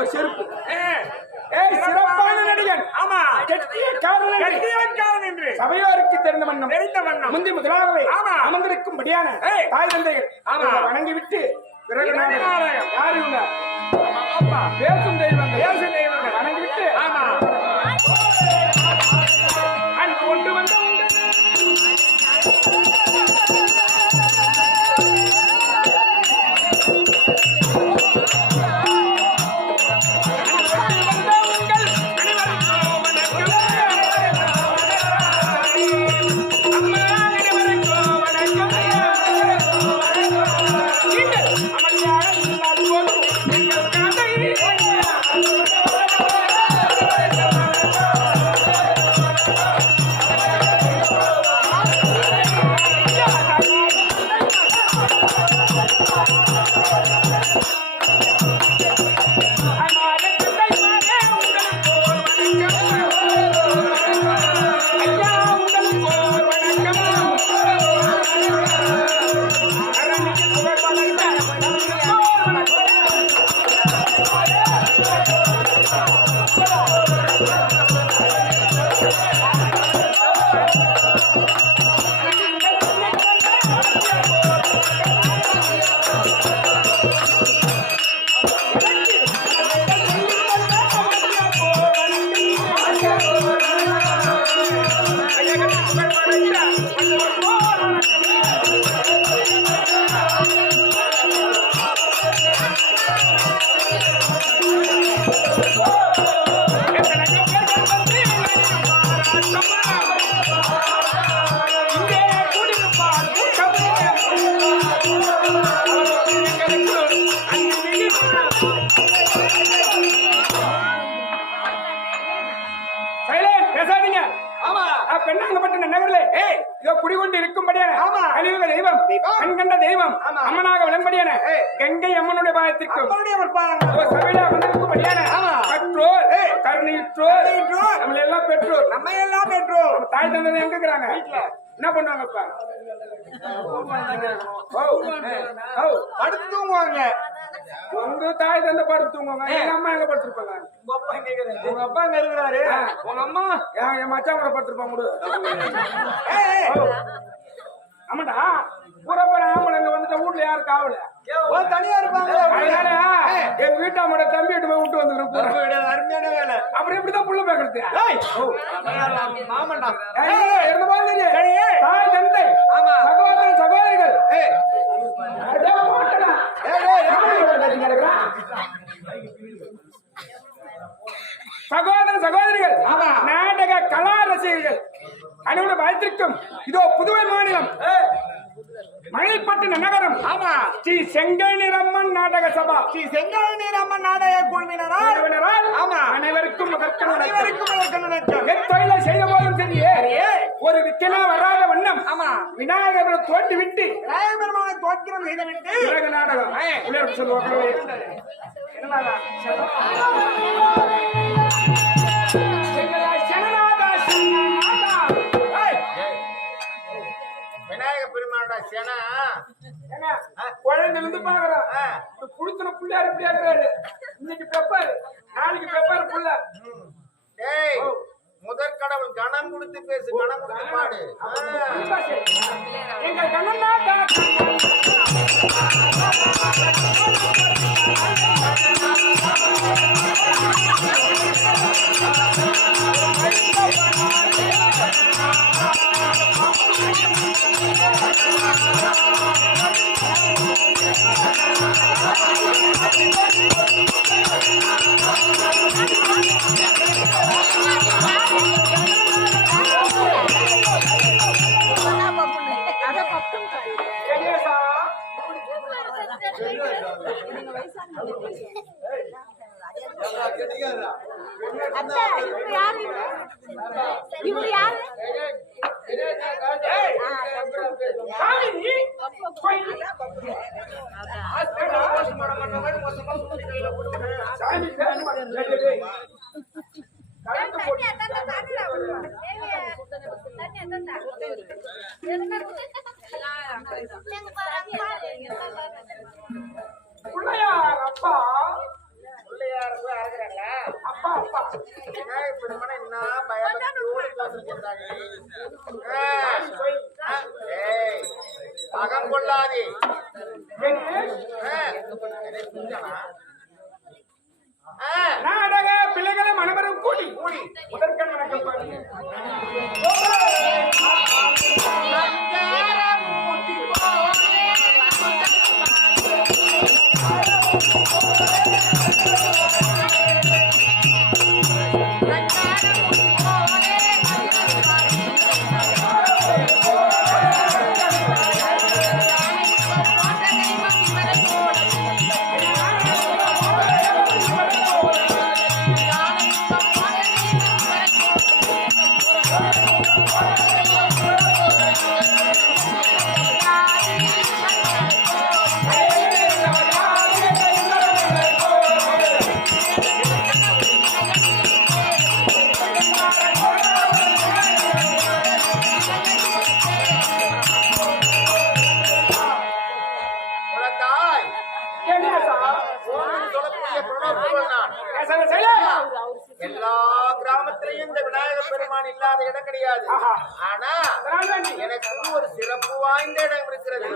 ஒரு செருப்பு. சிறப்பான நடிகன். ஆமா, கெட்டியக்காரன் என்று சபையோருக்கு தெரிந்த வண்ணம் முந்தி முதலாகவே அமர்ந்திருக்கும்படியான தாய் தந்தைகள் வணங்கிவிட்டு பிறகு யாரு இவங்க? பேசும் தெய்வங்கள் வணங்கிவிட்டு அன்பு கொண்டு வந்த பெண்ணாங்கப்பட்ட நகரிலே குடிகொண்டு இருக்கும்படியான கலியுக தெய்வம் கண்கண்ட தெய்வம் அம்மனாக விளம்படியான கங்கை அம்மனுடைய பாதத்திற்கும் சபையில வந்திருக்கும்படியான பெற்றோர் கருணையுற்றோர் நம்ம எல்லாம் பெற்றோர் தாய் தந்தை எங்க இருக்கிறாங்க? என்ன பண்ணுவாங்க? படுத்துவாங்க. உங்க தாய் தந்தை படுத்துவாங்க. எங்க அம்மா எங்க படுத்திருப்பாங்க? உங்க அப்பா எங்க இருக்கிறாரு? உங்க அம்மா என் மச்சான் கூட படுத்திருப்பாங்க. ஆமாடா, பூரப்பட ஆம்பளைங்க வந்துட்டு வீட்டுல யாரு காவல தனியா இருப்பாங்க. எங்க வீட்டாமோட தம்பி போய் விட்டு வந்துக்கிறேன். அருமையான வேலை. அப்புறம் எப்படிதான் புள்ள பேக்கிறது? மாமண்டா தாய் தந்தை சகோதரன் சகோதரிகள் சகோதர சகோதரிகள் நாடக கலா ரசிகர்கள் அனைவரும் வாழ்த்திருக்கும் இதோ புதுவை மாநிலம் மயில்பட்டு நகரம் ஸ்ரீ செங்கல்நீரம்மன் நாடக சபா ஸ்ரீ செங்கல்நீரம்மன் நாடக குழுவினரால் அனைவருக்கும் தொழிலை செய்த போதும் சரியே ஒரு விக்கனா வராத வண்ணம் விநாயகரை தோண்டி விட்டு விநாயகபெருமானை தோற்றம் செய்துவிட்டு பிறகு நாடகம் சொல்லுவாங்க. விநாயக பெருமானோட சேனா குழந்தைல இருந்து பாக்குறோம். புடிச்சன புள்ளையாரு இப்படியா இருக்கிறாரு. இன்னைக்கு பெப்பாரு, நாளைக்கு பெப்பாரு புள்ள. டேய், முதற் கடவுள் கணம் கொடுத்து பேசு, கணம் கொடுத்து பாடு. எங்க கண்ணன்னா விநாயகர் பெருமானை என்ன பயபக்தியோடு போட்டிருக்கின்றாங்க. ஏய், அகம் கொள்ளாதே. நாடக பிள்ளைகளை மனவரும் கூடி முதற்கண் வணக்கம் பாருங்க. எல்லா கிராமத்திலையும் இந்த விநாயகர் பெருமான் இல்லாத இடம் கிடையாது. ஆனா எனக்கு ஒரு சிறப்பு வாய்ந்த இடம் இருக்கிறது.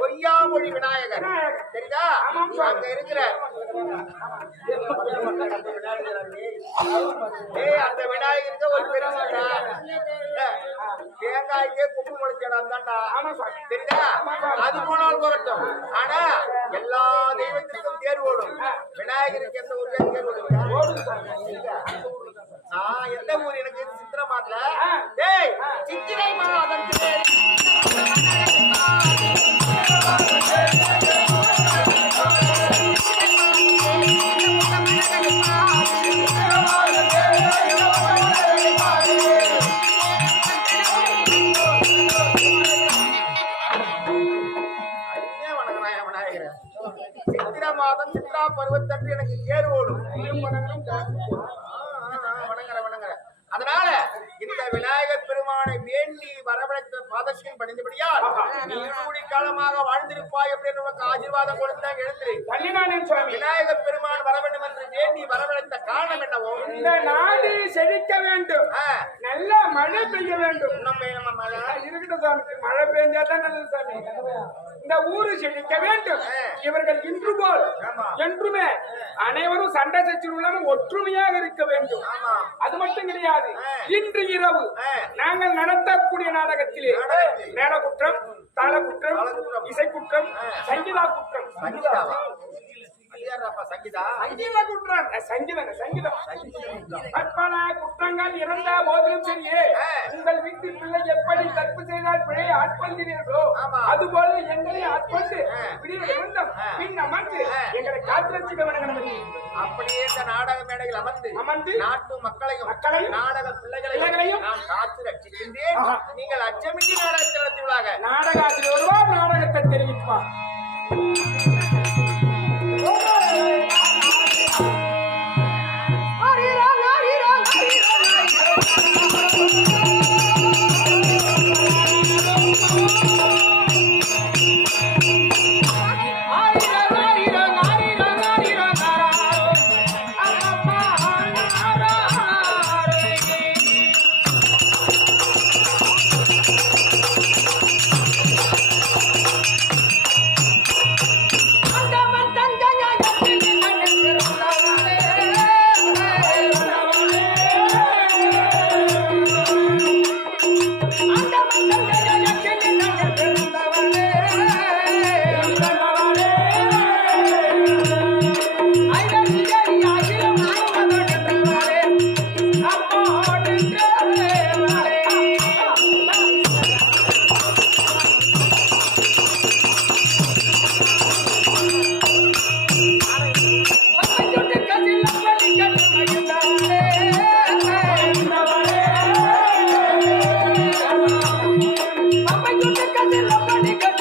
பொய்யாமொழி விநாயகர் தெரியுதா? அங்க இருக்கிற அந்த விநாயகருக்கு ஒரு பெருசா தேங்காய்க்கே குப்பு முளைச்சான் தான்டா. தெரியுதா? அது போனால் போகட்டும். ஆனா எல்லா தெய்வத்திற்கும் தேர் ஓடும். விநாயகருக்கு எந்த ஊர்ல தேர் ஓடும்? நான் எந்த ஊர்? எனக்கு சித்திரை மாதத்துல சித்திரை மாதம் சித்திரை மாதம் சித்ரா பருவத்தன்று எனக்கு தேர் ஓடும். அதனால இந்த விநாயகர் பெருமானை வேண்டி வரவழைத்த பாதத்தில் பணிந்தபடியால் நீ காலமாக வாழ்ந்திருப்பாய் அப்படின்னு உனக்கு ஆசீர்வாதம் கொடுத்தா எழுந்திரு. விநாயகர் பெருமான் வர வேண்டும் என்று வேண்டி வரவழைத்த காரணம் என்னவோ? இந்த நாடு செழிக்க வேண்டும், நல்ல மழை பெய்ய வேண்டும். மழை இருக்கட்டும் சாமி, மழை பெய்ஞ்சாதான் நல்லது சாமி. இந்த ஊரு செழிக்க வேண்டும். இவர்கள் இன்று போல் என்றுமே அனைவரும் சண்டை சச்சரவு ஒற்றுமையாக இருக்க வேண்டும். அது மட்டும் கிடையாது, இன்று இரவு நாங்கள் நடத்தக்கூடிய நாடகத்திலே நேர குற்றம், தாள குற்றம், இசை குற்றம், சங்கீதா குற்றம், குற்றங்கள் இறந்த போதிலும் சரியே, உங்கள் வீட்டு பிள்ளை எப்படி தப்பு செய்தால் பிழை ஆட்கொள்கிறீர்களோ அதுபோல எங்களை ஆட்கொண்டு பின் அமர்ந்து எங்களை காத்திரட்சிக்க வேண்டும். அப்படியே இந்த நாடக மேடையில் அமர்ந்து நாட்டு மக்களையும் நாடக பிள்ளைகளையும் நான் காத்து ரட்சிக்கின்றேன். நீங்கள் அச்சமின்றி நாடகத்தை நடத்துவதாக. நாடக ஆசிரியர் ஒருவர் நாடகத்தை தெரிவிப்பார். கண்ணில் படிக்க